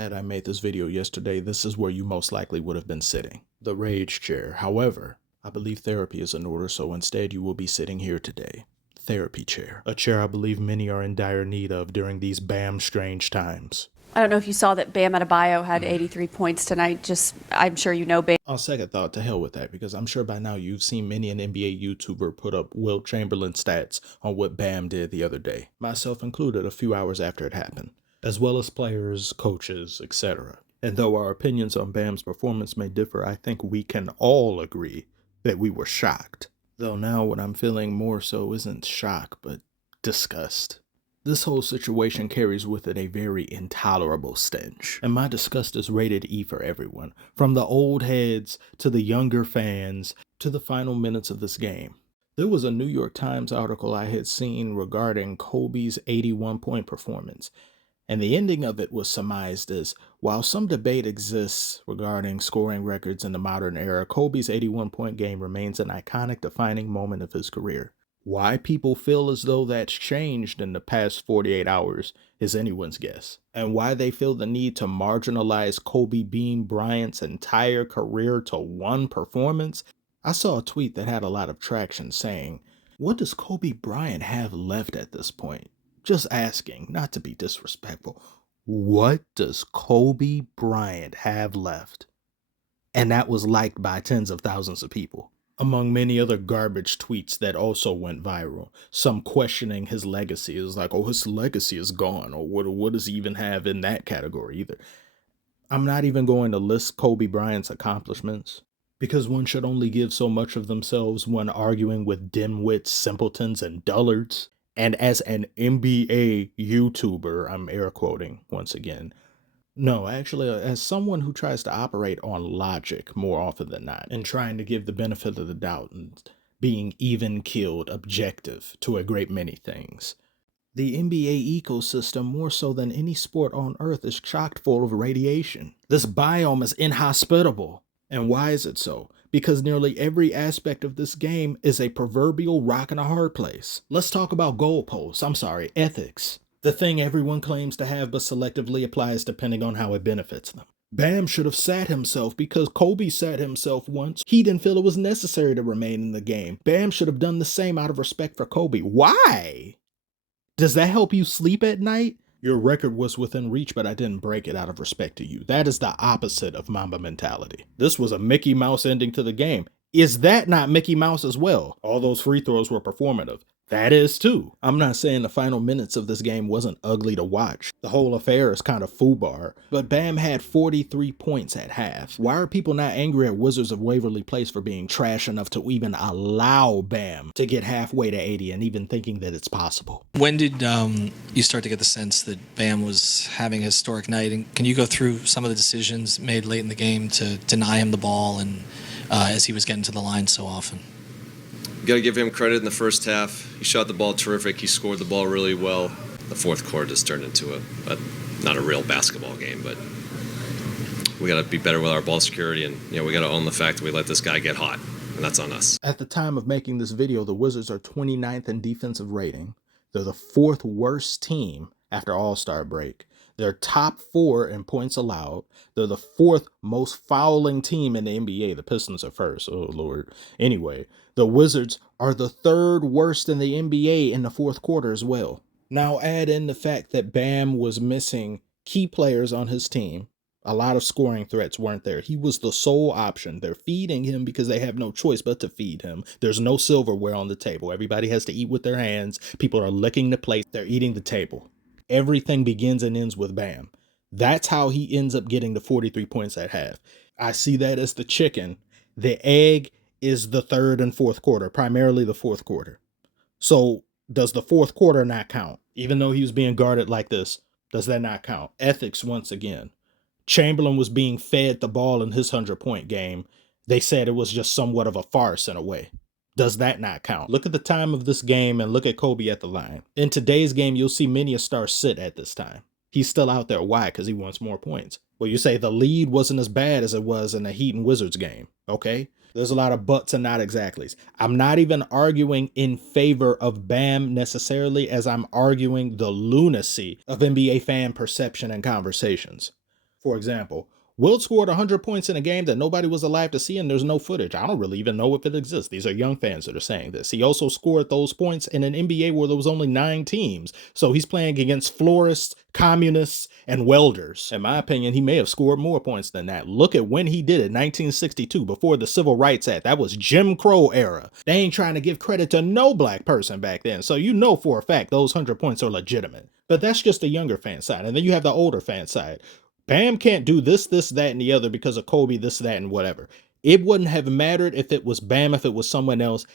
Had I made this video yesterday, this is where you most likely would have been sitting. The rage chair. However, I believe therapy is in order, so instead you will be sitting here today. Therapy chair. A chair I believe many are in dire need of during these Bam strange times. I don't know if you saw that Bam Adebayo had 83 points tonight. I'm sure you know Bam. On second thought, to hell with that, because I'm sure by now you've seen many an NBA YouTuber put up Wilt Chamberlain stats on what Bam did the other day, myself included a few hours after it happened, as well as players, coaches, etc. And though our opinions on Bam's performance may differ, I think we can all agree that we were shocked. Though now what I'm feeling more so isn't shock, but disgust. This whole situation carries with it a very intolerable stench, and my disgust is rated E for everyone, from the old heads to the younger fans to the final minutes of this game. There was a New York Times article I had seen regarding Kobe's 81-point performance, and the ending of it was surmised as, while some debate exists regarding scoring records in the modern era, Kobe's 81-point game remains an iconic defining moment of his career. Why people feel as though that's changed in the past 48 hours is anyone's guess. And why they feel the need to marginalize Kobe Bean Bryant's entire career to one performance? I saw a tweet that had a lot of traction saying, "What does Kobe Bryant have left at this point?" Just asking, not to be disrespectful. What does Kobe Bryant have left? And that was liked by tens of thousands of people, among many other garbage tweets that also went viral. Some questioning his legacy. It was like, oh, his legacy is gone, or what does he even have in that category either? I'm not even going to list Kobe Bryant's accomplishments, because one should only give so much of themselves when arguing with dimwits, simpletons, and dullards. And as an NBA YouTuber, I'm air quoting once again, no, actually, as someone who tries to operate on logic more often than not, and trying to give the benefit of the doubt and being even-keeled, objective to a great many things, the NBA ecosystem, more so than any sport on Earth, is chock full of radiation. This biome is inhospitable. And why is it so? Because nearly every aspect of this game is a proverbial rock and a hard place. Let's talk about ethics. The thing everyone claims to have but selectively applies depending on how it benefits them. Bam should have sat himself because Kobe sat himself once. He didn't feel it was necessary to remain in the game. Bam should have done the same out of respect for Kobe. Why? Does that help you sleep at night? Your record was within reach, but I didn't break it out of respect to you. That is the opposite of Mamba mentality. This was a Mickey Mouse ending to the game. Is that not Mickey Mouse as well? All those free throws were performative. That is too. I'm not saying the final minutes of this game wasn't ugly to watch. The whole affair is kind of foobar. But Bam had 43 points at half. Why are people not angry at Wizards of Waverly Place for being trash enough to even allow Bam to get halfway to 80 and even thinking that it's possible? When did you start to get the sense that Bam was having a historic night? And can you go through some of the decisions made late in the game to deny him the ball and as he was getting to the line so often? You got to give him credit in the first half. He shot the ball terrific. He scored the ball really well. The fourth quarter just turned into not a real basketball game, but we got to be better with our ball security, and we got to own the fact that we let this guy get hot, and that's on us. At the time of making this video, the Wizards are 29th in defensive rating. They're the 4th worst team after All-Star break. They're top 4 in points allowed. They're the 4th most fouling team in the NBA. The Pistons are first. Oh, Lord. Anyway, the Wizards are the 3rd worst in the NBA in the 4th quarter as well. Now add in the fact that Bam was missing key players on his team. A lot of scoring threats weren't there. He was the sole option. They're feeding him because they have no choice but to feed him. There's no silverware on the table. Everybody has to eat with their hands. People are licking the plate. They're eating the table. Everything begins and ends with Bam. That's how he ends up getting the 43 points at half. I see that as the chicken. The egg is the 3rd and 4th quarter, primarily the 4th quarter. So does the 4th quarter not count? Even though he was being guarded like this, does that not count? Ethics once again. Chamberlain was being fed the ball in his 100-point game. They said it was just somewhat of a farce in a way. Does that not count? Look at the time of this game and look at Kobe at the line. In today's game, you'll see many a star sit at this time. He's still out there. Why? Because he wants more points. Well, you say the lead wasn't as bad as it was in the Heat and Wizards game. Okay? There's a lot of buts and not exactlys. I'm not even arguing in favor of Bam necessarily, as I'm arguing the lunacy of NBA fan perception and conversations. For example, Wilt scored 100 points in a game that nobody was alive to see, and there's no footage. I don't really even know if it exists. These are young fans that are saying this. He also scored those points in an NBA where there was only 9 teams. So he's playing against florists, communists, and welders. In my opinion, he may have scored more points than that. Look at when he did it, 1962, before the Civil Rights Act. That was Jim Crow era. They ain't trying to give credit to no black person back then. So you know for a fact those 100 points are legitimate. But that's just the younger fan side. And then you have the older fan side. Bam can't do this, that, and the other because of Kobe, this, that, and whatever. It wouldn't have mattered if it was Bam, if it was someone else.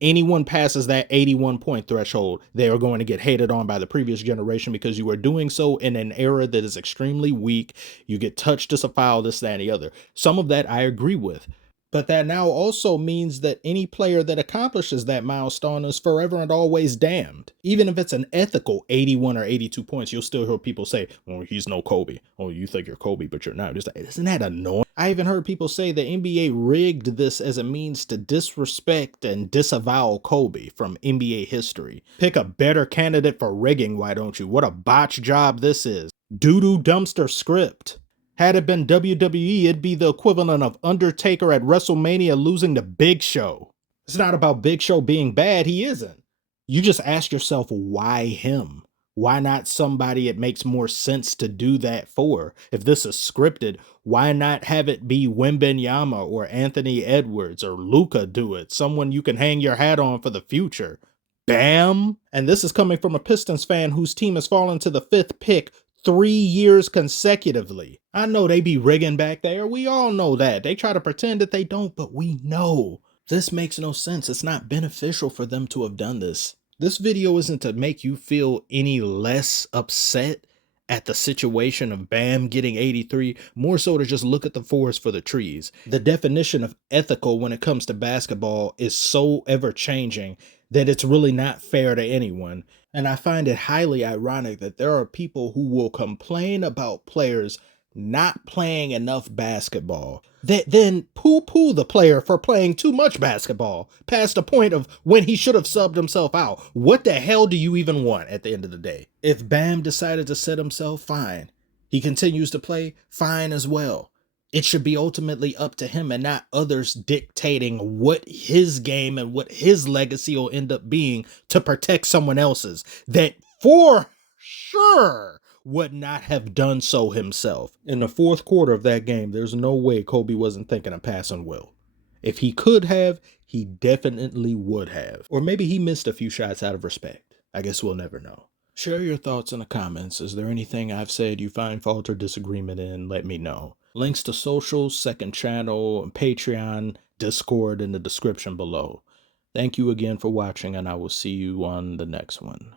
Anyone passes that 81 point threshold, they are going to get hated on by the previous generation because you are doing so in an era that is extremely weak. You get touched as a foul, this, that, and the other. Some of that I agree with. But that now also means that any player that accomplishes that milestone is forever and always damned. Even if it's an ethical 81 or 82 points, you'll still hear people say, well, he's no Kobe. Oh, you think you're Kobe, but you're not. Just like, isn't that annoying? I even heard people say the NBA rigged this as a means to disrespect and disavow Kobe from NBA history. Pick a better candidate for rigging, why don't you? What a botch job this is. Doo-doo dumpster script. Had it been WWE, it'd be the equivalent of Undertaker at WrestleMania losing to Big Show. It's not about Big Show being bad, he isn't. You just ask yourself, why him? Why not somebody it makes more sense to do that for? If this is scripted, why not have it be Wembanyama or Anthony Edwards or Luka do it? Someone you can hang your hat on for the future. Bam! And this is coming from a Pistons fan whose team has fallen to the 5th pick 3 years consecutively. I know they be rigging back there. We all know that. They try to pretend that they don't, but we know. This makes no sense. It's not beneficial for them to have done this. This video isn't to make you feel any less upset at the situation of Bam getting 83, more so to just look at the forest for the trees. The definition of ethical when it comes to basketball is so ever changing that it's really not fair to anyone. And I find it highly ironic that there are people who will complain about players not playing enough basketball, that then poo-poo the player for playing too much basketball, past the point of when he should have subbed himself out. What the hell do you even want at the end of the day? If Bam decided to set himself, fine. He continues to play, fine as well. It should be ultimately up to him and not others dictating what his game and what his legacy will end up being to protect someone else's that for sure would not have done so himself. In the 4th quarter of that game, there's no way Kobe wasn't thinking of passing Will. If he could have, he definitely would have. Or maybe he missed a few shots out of respect. I guess we'll never know. Share your thoughts in the comments. Is there anything I've said you find fault or disagreement in? Let me know. Links to socials, second channel, Patreon, Discord in the description below. Thank you again for watching, and I will see you on the next one.